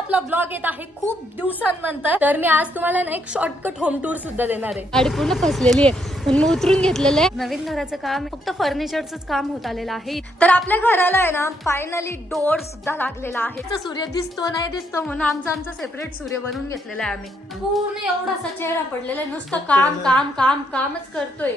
आपला ब्लॉग येत आहे खूप दिवसांनंतर. तर मी आज तुम्हाला ना एक शॉर्टकट होम टूर सुद्धा देणार आहे. गाडी पूर्ण फसलेली आहे म्हणून मी उतरून घेतलेलं आहे. नवीन घराचं काम फक्त फर्निचरच काम होत आलेलं आहे. तर आपल्या घराला आहे ना फायनली डोअर सुद्धा लागलेला आहे. सूर्य दिसतो नाही दिसतो म्हणून आमचा सेपरेट सूर्य बनवून घेतलेला आहे आम्ही. पूर्ण एवढासा चेहरा पडलेला आहे, नुसतं काम काम काम कामच करतोय.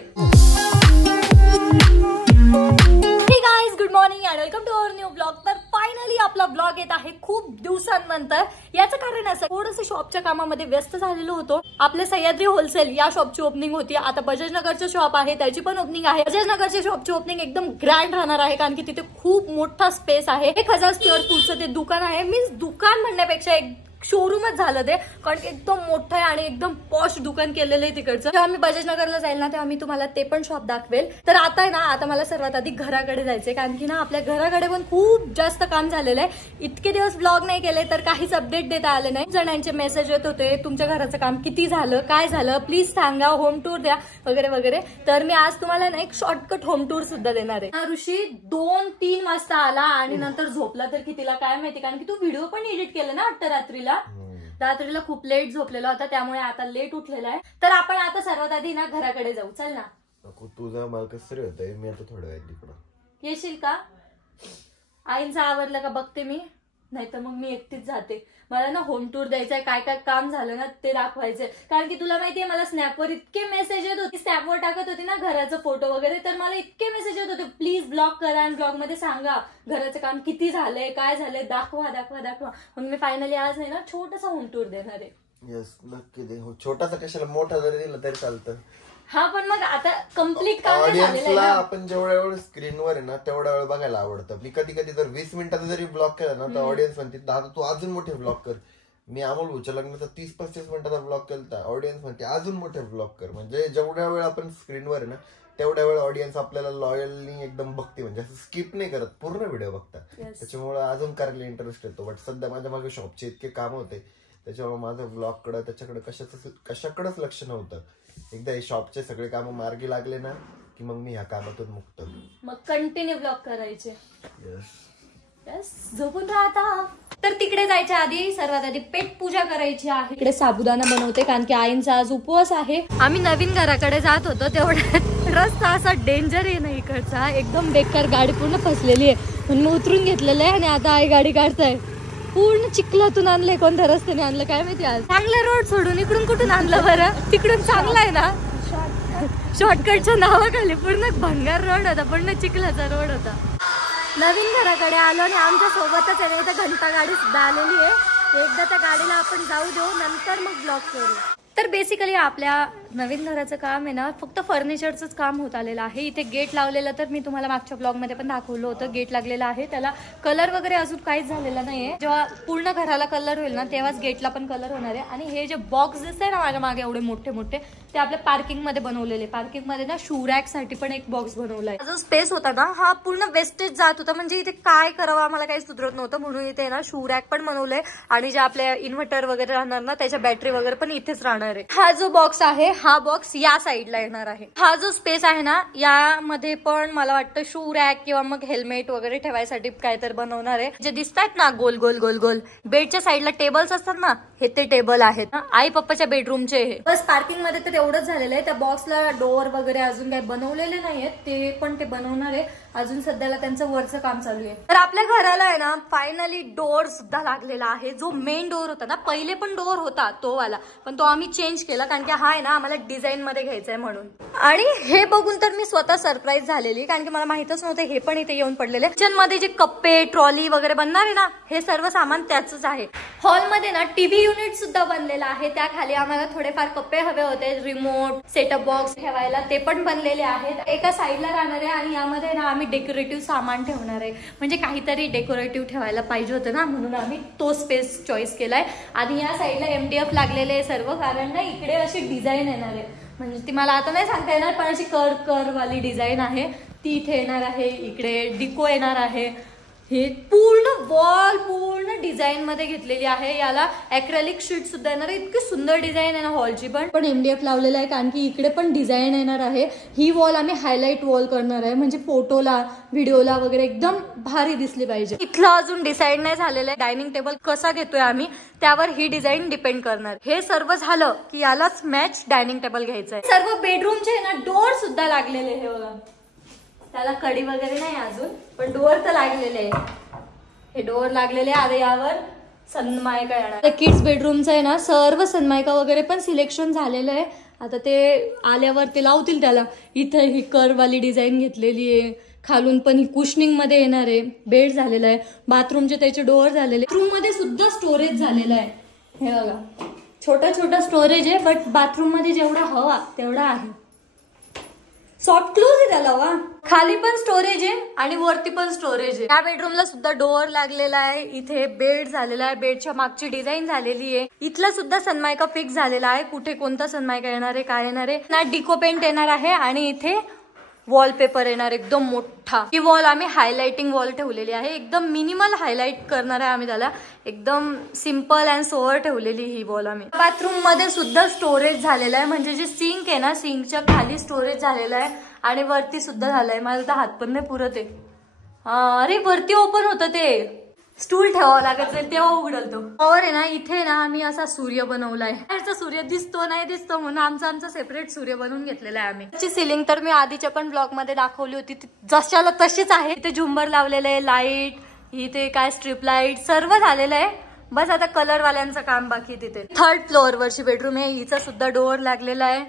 Hey guys, good morning and welcome to our new blog. तर फायनली आपला ब्लॉग येत आहे खूप दिवसांनंतर. याचं कारण असं, थोडंसं शॉपच्या कामामध्ये व्यस्त झालेलो होतो. आपल्या सह्याद्री होलसेल या शॉपची ओपनिंग होती. आता बजाजनगरचं शॉप आहे त्याची पण ओपनिंग आहे. बजाजनगरच्या शॉपची ओपनिंग एकदम ग्रँड राहणार आहे कारण की तिथे खूप मोठा स्पेस आहे. 1000 स्क्वेअर फूटचं ते दुकान आहे. मीन्स दुकान म्हणण्यापेक्षा एक शोरूमच झालं ते, कारण की एकदम मोठं आहे आणि एकदम पॉश दुकान केलेलं आहे तिकडचं. जेव्हा मी बजाजनगरला जाईल ना तेव्हा मी तुम्हाला ते पण शॉप दाखवेल. तर आता आहे ना, आता मला सर्वात आधी घराकडे जायचंय कारण की ना आपल्या घराकडे पण खूप जास्त काम झालेलं आहे. इतके दिवस ब्लॉग नाही केले तर काहीच अपडेट देता आले नाही. जणांचे मेसेज येत होते, तुमच्या घराचं काम किती झालं, काय झालं, प्लीज सांगा, होम टूर द्या वगैरे वगैरे. तर मी आज तुम्हाला ना एक शॉर्टकट होम टूर सुद्धा देणार आहे. ऋषी 2-3 वाजता आला आणि नंतर झोपला तर कितीला काय माहिती, कारण की तू व्हिडिओ पण एडिट केला ना वाटतं रात्रीला खूप लेट झोपलेला होता त्यामुळे आता लेट उठलेला आहे. तर आपण आता सर्वात आधी ना घराकडे जाऊ. चल ना. तुझा मला कसं तरी होतंय, मी आता थोड्या वेळ तिकडं येशील का? आईंचं आवरलं का बघते मी, नाहीतर मग मी एकटीच जाते. मला ना होम टूर द्यायचंय, काय काय काम झालं ना ते दाखवायचंय. कारण की तुला माहितीये मला स्नॅपवर इतके मेसेज येत होते, स्नॅपवर टाकत होती ना घराचं फोटो वगैरे, तर मला इतके मेसेज येत होते, प्लीज ब्लॉग करा आणि ब्लॉग मध्ये सांगा घराचं काम किती झालंय, काय झालंय, दाखवा दाखवा दाखवा. मग मी फायनली आज नाही ना छोटासा होम टूर देणार आहे. येस, नक्की दे. छोटासा कशाला, मोठा जरी दिला तरी चालतं. हा, पण मग आता कम्प्लीट काम ऑडियन्सला आपण जेवढ्या वेळ स्क्रीनवर आहे ना तेवढ्या वेळ बघायला आवडतं. मी कधी कधी जर 20 मिनिटाचा जरी ब्लॉग केला ना तर ऑडियन्स म्हणते दादा तू अजून मोठे ब्लॉग कर. मी अमोल भाऊच्या लग्नाचा 30-35 मिनिटाचा ब्लॉग केला, ऑडियन्स म्हणते अजून मोठे ब्लॉग कर. म्हणजे जेवढ्या वेळ आपण स्क्रीनवर आहे ना तेवढ्या वेळ ऑडियन्स आपल्याला लॉयलनी एकदम बघते, म्हणजे असं स्किप नाही करत, पूर्ण व्हिडिओ बघतात. त्याच्यामुळे अजून करायला इंटरेस्ट येतो. बट सध्या माझ्या मागे शॉपचे इतके काम होते त्याच्यामुळे माझं ब्लॉग कडे त्याच्याकडे कशाकडेच लक्ष नव्हतं. एकदा हे शॉपचे सगळे काम मार्गी लागले ना की मग मी ह्या कामातून मुक्त. मग कंटिन्यू ब्लॉग करायचे. यस, झोपून राहता. तर तिकडे जायच्या आधी सर्वात आधी पेट पूजा करायची आहे. इकडे साबुदाणा बनवते कारण की आईंचा आज उपवास आहे. आम्ही नवीन घराकडे जात होतो तेवढ्यात रस्ता असा डेंजर आहे ना इकडचा, एकदम बेकार, गाडी पूर्ण फसलेली आहे म्हणून मी उतरून घेतलेलं आहे आणि आता आई गाडी काढताय. पूर्ण चिखलातून आणलंय, कोणत्या रस्त्याने आणलं काय माहिती. आज चांगला रोड सोडून इकडून कुठून आणलं बरं? तिकडून चांगला आहे ना, शॉर्टकटच्या नावाखाली पूर्ण भंगार रोड होता, पूर्ण चिखलाचा रोड होता. नवीन घराकडे आलो आणि आमच्या सोबतच आहे तर घंटा गाडी सुद्धा आलेली आहे. एकदा त्या गाडीला आपण जाऊ देऊ, नंतर मग ब्लॉक करू. तर बेसिकली आपल्या नवीन घराचं काम आहे ना फक्त फर्निचरचंच काम होत आलेलं आहे. इथे गेट लावलेलं तर मी तुम्हाला मागच्या ब्लॉगमध्ये पण दाखवलं होतं. गेट लागलेलं आहे, त्याला कलर वगैरे अजून काहीच झालेला नाहीये. जेव्हा पूर्ण घराला कलर होईल ना तेव्हाच गेटला पण कलर होणार आहे. आणि हे जे बॉक्स दिसतंय ना माझ्या मागे एवढे मोठे मोठे, ते आपल्या पार्किंगमध्ये बनवलेले. पार्किंगमध्ये ना शू रॅक साठी पण एक बॉक्स बनवलाय. जो स्पेस होता ना हा पूर्ण वेस्टेज जात होता, म्हणजे इथे काय करावं आम्हाला काही सुधरत नव्हतं, म्हणून इथे ना शू रॅक पण बनवलंय. आणि जे आपल्या इन्व्हर्टर वगैरे राहणार ना त्याच्या बॅटरी वगैरे पण इथेच राहणार आहे. हा जो बॉक्स आहे हा बॉक्स या साईडला येणार आहे. हा जो स्पेस आहे ना यामध्ये पण मला वाटतं शू रॅक किंवा मग हेल्मेट वगैरे ठेवायसाठी काहीतरी बनवणार आहे. जे दिसतात ना गोल गोल गोल गोल बेडच्या साईडला टेबल्स असतात ना, हे ते टेबल आहेत आई पप्पाच्या बेडरूमचे. हे बस पार्किंग मध्ये तर एवढंच झालेलं आहे. त्या बॉक्सला डोअर वगैरे अजून काही बनवलेले नाहीयेत, ते पण ते बनवणार आहे. अजून सध्याला त्यांचं वरचं काम चालू आहे. तर आपल्या घराला आहे ना फायनली डोअर सुद्धा लागलेला आहे. जो मेन डोअर होता ना, पहिले पण डोअर होता तो वाला, पण तो आम्ही चेंज केला कारण की हा आहे ना आम्हाला डिझाईन मध्ये घ्यायचा आहे म्हणून. आणि हे बघून तर मी स्वतः सरप्राईज झालेली कारण की मला माहितच नव्हतं हे पण इथे येऊन पडलेले. किचन मध्ये जे कप्पे ट्रॉली वगैरे बनणार आहे ना हे सर्व सामान त्याच आहे. हॉलमध्ये ना टीव्ही युनिट सुद्धा बनलेला आहे. त्या खाली आम्हाला थोडेफार कप्पे हवे होते, रिमोट, सेटअप बॉक्स ठेवायला, ते पण बनलेले आहेत. एका साईडला राहणार आहे आणि यामध्ये ना आम्ही डेकोरेटिव्ह सामान ठेवणार आहे. म्हणजे काहीतरी डेकोरेटिव्ह ठेवायला पाहिजे होतं ना, म्हणून आम्ही तो स्पेस चॉईस केलाय. आणि या साईडला MDF लागलेले आहे सर्व, कारण ना इकडे अशी डिझाईन येणार आहे. म्हणजे ती मला आता नाही सांगता येणार, पण अशी कर वाली डिझाईन आहे ती इथे येणार आहे. इकडे डिको येणार आहे. हे पूर्ण वॉल पूर्ण डिझाईन मध्ये घेतलेली आहे. याला ॲक्रेलिक शीट सुद्धा येणार आहे. इतकी सुंदर डिझाईन आहे ना हॉलची पण MDF लावलेला आहे कारण की इकडे पण डिझाईन येणार आहे. ही वॉल आम्ही हायलाइट वॉल करणार आहे म्हणजे फोटोला व्हिडिओला वगैरे एकदम भारी दिसली पाहिजे. इथलं अजून डिसाईड नाही झालेलं आहे डायनिंग टेबल कसा घेतोय आम्ही त्यावर ही डिझाईन डिपेंड करणार. हे सर्व झालं की यालाच मॅच डायनिंग टेबल घ्यायचं आहे. सर्व बेडरूमचे ना डोअर सुद्धा लागलेले हे बघा. त्याला कडी वगैरे नाही अजून पण डोअर तर लागलेले आहे. हे डोअर लागलेले आता यावर सनमायका येणार. किड्स बेडरूमचं आहे ना सर्व सनमायका वगैरे पण सिलेक्शन झालेलं आहे. आता ते आल्यावर ते लावतील त्याला. इथे ही कर्ववाली डिझाईन घेतलेली आहे. खालून पण ही कुशनिंग मध्ये येणार आहे. बेड झालेला आहे. बाथरूमचे त्याचे डोअर झालेले. बाथरूम मध्ये सुद्धा स्टोरेज झालेलं आहे. हे बघा छोटा छोटा स्टोरेज आहे बट बाथरूम मध्ये जेवढा हवा तेवढा आहे. सॉफ्ट क्लोज आहे त्याला वा. खाली पण स्टोरेज आहे आणि वरती पण स्टोरेज आहे. या बेडरूमला सुद्धा डोअर लागलेला आहे. इथे बेड झालेला आहे. बेडच्या मागची डिझाईन झालेली आहे. इथला सुद्धा सनमायका फिक्स झालेला आहे. कुठे कोणता सनमायका येणार आहे काय येणार आहे ना. डिको पेंट येणार आहे आणि इथे वॉलपेपर येणार एकदम मोठा. ही वॉल आम्ही हायलाइटिंग वॉल ठेवलेली आहे. एकदम मिनिमल हायलाइट करणार आहे आम्ही त्याला. एकदम सिम्पल अँड सोअर ठेवलेली ही वॉल आम्ही. बाथरूम मध्ये सुद्धा स्टोरेज झालेला आहे म्हणजे जे सिंक आहे ना सिंकच्या खाली स्टोरेज झालेला आहे आणि वरती सुद्धा झालंय. माझा तर हात पण नाही पुरत आहे. अरे वरती ओपन होतं ते. स्टूल ठेवावं लागत तेव्हा उघडल तो. और आहे ना इथे ना आम्ही असा सूर्य बनवलाय. बाहेरचा सूर्य दिसतो नाही दिसतो म्हणून आमचा सेपरेट सूर्य बनवून घेतलेला आहे आम्ही. त्याची सिलिंग तर मी आधीच्या पण ब्लॉग मध्ये दाखवली होती. जशाला तशीच आहे. इथे झुंबर लावलेलं आहे. लाईट इथे काय स्ट्रीप लाईट सर्व झालेलं आहे. बस आता कलर वाल्यांचं काम बाकी. तिथे 3rd फ्लोअर वरची बेडरूम आहे. हिचा सुद्धा डोअर लागलेला आहे.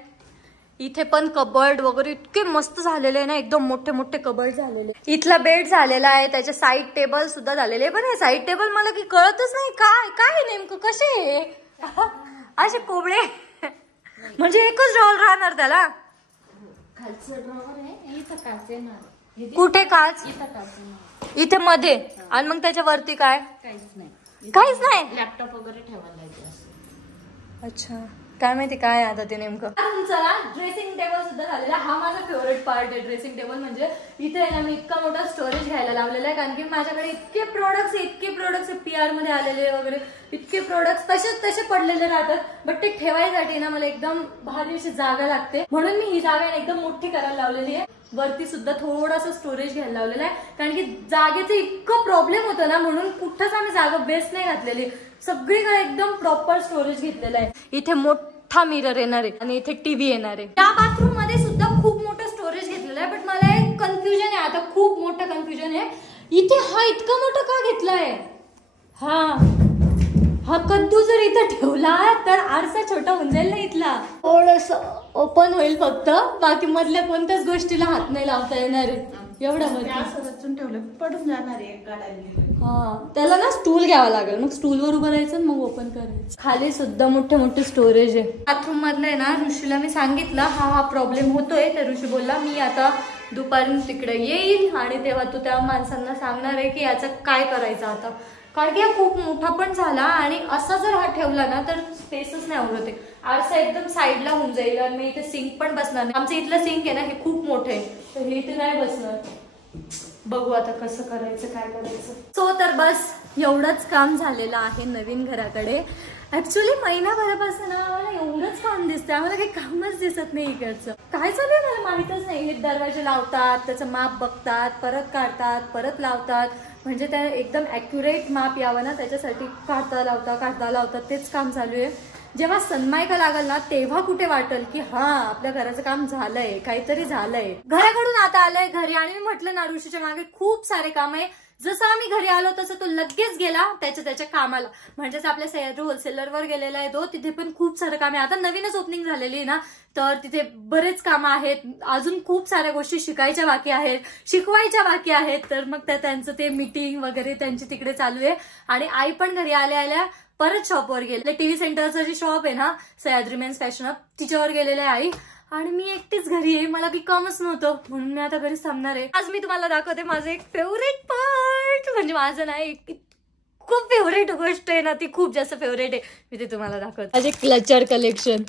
इथे पण कबर्ड वगैरे इतके मस्त झालेले आहे ना. एकदम मोठे मोठे कबर्ड झालेले. इथला बेड झालेला आहे. त्याचे साईड टेबल सुद्धा झालेले. पण हे साईड टेबल मला की कळतच नाही काय काय नेमकं कसे असे कोबळे म्हणजे एकच ड्रॉवर राहणार त्याला. खालचं ड्रॉवर आहे इथं काच येणार. कुठे काच इथं काच इथे मध्ये आणि मग त्याच्या वरती काय काहीच नाही. काहीच नाही. लॅपटॉप वगैरे ठेवायला लागेल. अच्छा काय माहिती काय आता ते नेमकं. तुमचा ड्रेसिंग टेबल सुद्धा झालेला. हा माझा फेवरेट पार्ट आहे ड्रेसिंग टेबल. म्हणजे इथे आहे ना मी इतका मोठा स्टोरेज घ्यायला लावलेला आहे कारण की माझ्याकडे इतके प्रोडक्ट्स PR मध्ये आलेले वगैरे इतके प्रोडक्ट्स तसे पडलेले राहतात. बट ते ठेवायसाठी ना मला एकदम भारी अशी जागा लागते म्हणून मी ही जागा एकदम मोठी करायला लावलेली आहे. वरती सुद्धा थोडासा स्टोरेज घ्यायला लावलेला आहे कारण की जागेचं इतकं प्रॉब्लेम होतं ना म्हणून कुठंच आम्ही जागा बेस्ट नाही घातलेली. सगळीकडे एकदम प्रॉपर स्टोरेज घेतलेलं आहे. इथे मोठा मिरर येणार आहे आणि इथे टीव्ही येणार आहे. त्या बाथरूम मध्ये सुद्धा खूप मोठं स्टोरेज घेतलेलं आहे. बट मला एक कन्फ्युजन आहे आता. खूप मोठं कन्फ्युजन आहे. इथे हा इतका मोठा का घेतलाय. हा कद्दू जर इथं ठेवला तर आरसा छोटा होऊन जाईल ना इथला. थोडस ओपन होईल फक्त. बाकी मधल्या कोणत्याच गोष्टीला हात नाही लावता येणार आहे. एवढा मध्ये रचून ठेवलं पडून जाणार आहे गाड्याने. त्याला ना स्टूल घ्यावा लागेल. मग स्टूलवर उभं राहायचं मग ओपन करायचं. खाली सुद्धा मोठे मोठे स्टोरेज आहे. बाथरूम मधलं आहे ना ऋषीला मी सांगितलं हा प्रॉब्लेम होतोय. तर ऋषी बोलला मी आता दुपारी तिकडे येईल आणि तेव्हा तू त्या माणसांना सांगणार आहे की याचं काय करायचं आता. कारण की हा खूप मोठा पण झाला आणि असा जर हा ठेवला ना तर स्पेसच नाही आवडत आहे. आरसा एकदम साईडला होऊन जाईल आणि मी इथे सिंक पण बसणार नाही. आमचं इथलं सिंक आहे ना हे खूप मोठं आहे तर हे इथे नाही बसणार. बघू आता कसं करायचं काय करायचं. सो तर बस एवढंच काम झालेलं आहे नवीन घराकडे. ऍक्च्युली महिनाभरापासून मला एवढंच काम दिसतंय. आम्हाला काही कामच दिसत नाही इकडचं. काय चालू आहे मला माहितच नाही. हे दरवाजे लावतात त्याचं माप बघतात परत काढतात परत लावतात म्हणजे त्या एकदम ॲक्युरेट माप यावं ना त्याच्यासाठी काढता लावतात तेच काम चालू आहे. जेव्हा सनमायका लागल ना तेव्हा कुठे वाटेल की हा आपल्या घराचं काम झालंय काहीतरी झालंय. घराकडून आता आलंय घरी आणि मी म्हटलं ना ऋषीच्या मागे खूप सारे काम आहे. जसं आम्ही घरी आलो तसं तो लगेच गेला त्याच्या कामाला. म्हणजेच आपल्या सह्याद्री होलसेलरवर गेलेला आहे तो. तिथे पण खूप सारं काम आहे. आता नवीनच ओपनिंग झालेली आहे ना तर तिथे बरेच कामं आहेत. अजून खूप साऱ्या गोष्टी शिकायच्या बाकी आहेत शिकवायच्या बाकी आहेत. तर मग त्यांचं ते मीटिंग वगैरे त्यांची तिकडे चालू आहे. आणि आई पण घरी आल्या परत शॉपवर गेले. टीव्ही सेंटरचं जे शॉप आहे ना सह्याद्री मेन्स फॅशन हब तिच्यावर गेलेले आई. आणि मी एकटीच घरी आहे. मला काही कामच नव्हतं म्हणून मी आता घरीच थांबणार आहे. आज मी तुम्हाला दाखवते माझं एक फेवरेट पार्ट. म्हणजे माझं ना एक खूप फेवरेट गोष्ट आहे ना ती खूप जास्त फेवरेट आहे. मी ते तुम्हाला दाखवते. माझे क्लचर कलेक्शन.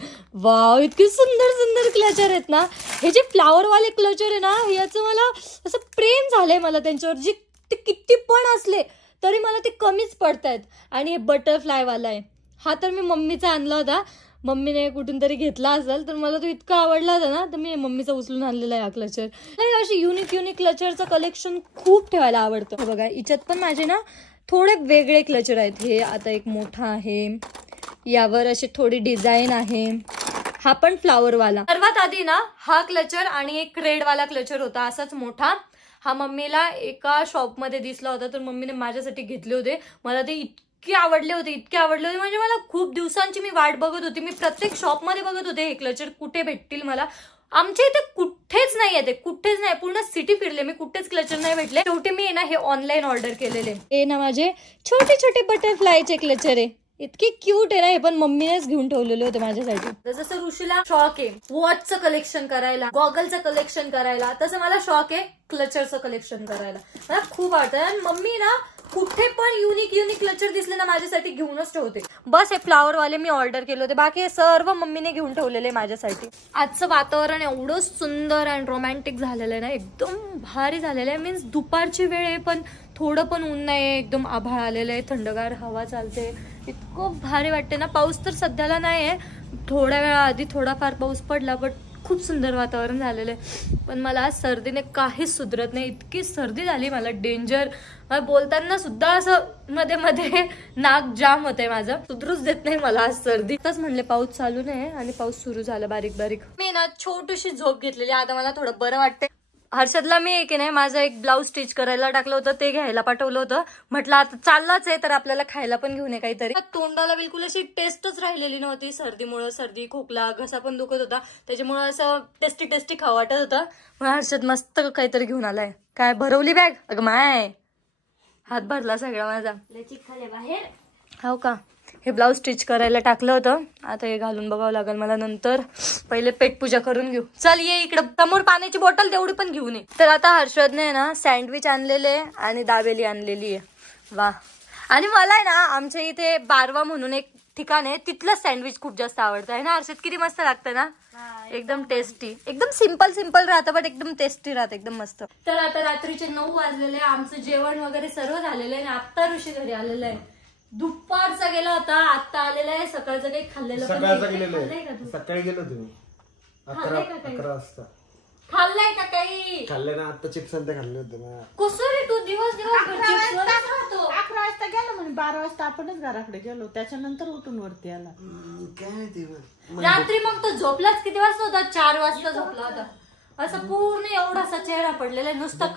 वाव इतके सुंदर क्लचर आहेत ना. हे जे फ्लावर वाले क्लचर आहे ना याचं मला असं प्रेम झालंय मला त्यांच्यावर. जी ते किती पण असले तरी मला ते कमीच पडतायत. आणि हे बटरफ्लाय वाला आहे, हा तर मी मम्मीचा आणला होता, मम्मीने कुठून तरी घेतला असेल, तर मला तो इतका आवडला होता ना, तर मी मम्मीचा उचलून आणलेला आहे हा क्लचर. अशी युनिक क्लचरचं कलेक्शन खूप ठेवायला आवडतं. बघा हिच्यात पण माझे ना थोडे वेगळे क्लचर आहेत. हे आता एक मोठा आहे, यावर अशी थोडी डिझाईन आहे, हा पण फ्लावरवाला. सर्वात आधी ना हा क्लचर आणि एक रेडवाला क्लचर होता असाच मोठा. हा मम्मीला एका शॉपमध्ये दिसला होता, तर मम्मीने माझ्यासाठी घेतले होते. मला ते इतके आवडले होते म्हणजे मला खूप दिवसांची मी वाट बघत होती. मी प्रत्येक शॉपमध्ये बघत होते हे क्लचर कुठे भेटतील मला. आमच्या इथे कुठेच नाही आहे, कुठेच नाही. पूर्ण सिटी फिरले मी, कुठेच क्लचर नाही भेटले. शेवटी मी ना हे ऑनलाईन ऑर्डर केलेले. हे ना माझे छोटे छोटे बटरफ्लायचे क्लचर आहे, इतकी क्यूट आहे ना. हे पण मम्मीनेच घेऊन ठेवलेले होते माझ्यासाठी. जसं ऋषीला शॉक आहे वॉचचं कलेक्शन करायला, गॉगलचं कलेक्शन करायला, तसं मला शॉक आहे क्लचरचं कलेक्शन करायला. मला खूप आवडतं. आणि मम्मी ना कुठे पण युनिक क्लचर दिसले ना माझ्यासाठी घेऊनच ठेवते. बस हे फ्लावर वाले मी ऑर्डर केले होते, बाकी हे सर्व मम्मीने घेऊन ठेवलेले माझ्यासाठी. आजचं वातावरण एवढं सुंदर आणि रोमॅन्टिक झालेलं आहे ना, एकदम भारी झालेलं आहे. मीन्स दुपारची वेळ आहे पण थोडं पण ऊन नाही, एकदम आभाळ आलेलं आहे, थंडगार हवा चालते, इतकं भारी वाटते ना. पाऊस तर सध्याला नाही आहे, थोड्या वेळा आधी थोडाफार पाऊस पडला, बट खूप सुंदर वातावरण झालेलं आहे. पण मला सर्दीने काहीच सुधरत नाही, इतकी सर्दी झाली मला, डेंजर. बोलताना सुद्धा असं मध्ये मध्ये नाक जाम होतंय माझं, सुधरूच देत नाही मला आज सर्दी. तसंच म्हणले पाऊस चालू नाही आणि पाऊस सुरू झाला बारीक बारीक. मी ना छोटीशी झोप घेतलेली, आता मला थोडं बरं वाटतंय. हर्षदला मी की नाही माझं एक ब्लाऊज स्टिच करायला टाकलं होतं, ते घ्यायला पाठवलं होतं. म्हटलं आता चाललाच आहे तर आपल्याला खायला पण घेऊन ये काहीतरी. तोंडाला बिलकुल अशी टेस्टच राहिलेली नव्हती सर्दीमुळे. सर्दी खोकला घसा पण दुखत होता, त्याच्यामुळे असं टेस्टी खावं वाटत होतं. मग हर्षद मस्त काहीतरी घेऊन आलाय. काय भरवली बॅग? अगं माय, हात भरला सगळा माझा. बाहेर हो का. हे ब्लाऊज स्टिच करायला टाकलं होतं, आता हे घालून बघावं लागेल मला नंतर. पहिले पेटपूजा करून घेऊ. चल ये इकडं, समोर पाण्याची बॉटल तेवढी पण घेऊन ये. तर आता हर्षदने ना सँडविच आणलेले आणि दाबेली आणलेली आहे. वा. आणि मला आहे ना आमच्या इथे बारवा म्हणून एक ठिकाण आहे, तिथलं सँडविच खूप जास्त आवडतं आहे ना हर्षद. किती मस्त लागतं ना, एकदम टेस्टी, एकदम सिंपल राहतं बट एकदम टेस्टी राहतं, एकदम मस्त. तर आता रात्रीचे 9 वाजलेले, आमचं जेवण वगैरे सर्व झालेलं आहे. आता ऋषी घरी आलेलं आहे. दुपारचा गेला होता, आता आलेला आहे. सकाळचं काही खाल्लेलं सकाळी गेलो तुम्ही 11 वाजता. खाल्लंय का काही? खाल्ले ना, आता चिप्स ते खाल्ले होते ना. कसं रे तू दिवस 11 वाजता गेलो म्हणे, 12 वाजता आपणच घराकडे गेलो, त्याच्यानंतर उठून वरती आला. काय ते रात्री मग तो झोपलाच किती वाजता होता? 4 वाजता झोपला होता. असं पूर्ण एवढासा चेहरा पडलेला आहे, नुसतं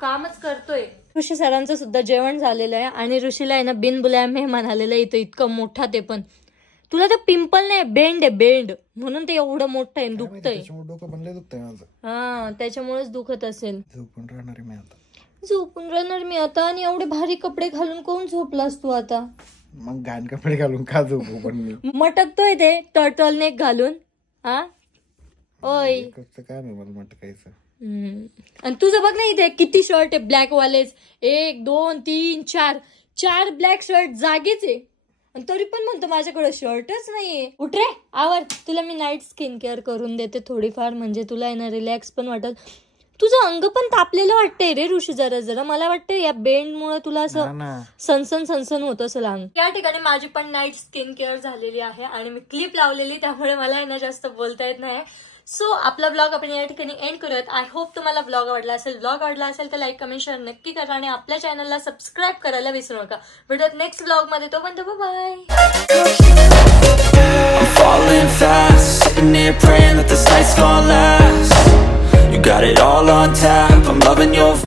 कामच करतोय. ऋषी सरांचं सुद्धा जेवण झालेलं आहे आणि ऋषीला आहे ना बिनबुलाया मेहमान आलेलं आहे इथं, इतकं मोठा. ते पण तुला तर पिंपल नाही, बेंड आहे, बेंड, म्हणून ते एवढं मोठं आहे, दुखतंय. डोकं बनले दुखतंय माझं. हा, त्याच्यामुळेच दुखत असेल. झोपून राहणार मी आता. आणि एवढे भारी कपडे घालून कोण झोपलास तू आता? मग घाण कपडे घालून का झोपू पण मी? मटकतोय ते टर्टल नेक घालून. हा ओय, काय नाही मला मटकायचं. आणि तुझं बघ ना इथे किती शर्ट आहे ब्लॅक वालेच. 1 2 3 4 ब्लॅक शर्ट जागेच आहे, आणि तरी पण म्हणतो माझ्याकडे शर्टच नाहीये. उठ रे, आवर. तुला मी नाईट स्किन केअर करून देते थोडीफार, म्हणजे तुला ना रिलॅक्स पण वाटत. तुझं अंग पण तापलेलं वाटतंय रे ऋषी जरा. मला वाटतं या बेंड मुळे तुला असं सनसन होत असेल अंग. या ठिकाणी माझी पण नाईट स्किन केअर झालेली आहे आणि मी क्लिप लावलेली, त्यामुळे मला ना जास्त बोलता येत नाही. सो आपला ब्लॉग आपण या ठिकाणी एंड करूयात. आय होप तुम्हाला ब्लॉग आवडला असेल. ब्लॉग आवडला असेल तर लाईक कमेंट शेअर नक्की करा आणि आपल्या चॅनलला सबस्क्राईब करायला विसरू नका. भेटूयात नेक्स्ट ब्लॉग मध्ये, तोपर्यंत bye. You got it all on tap, I'm loving your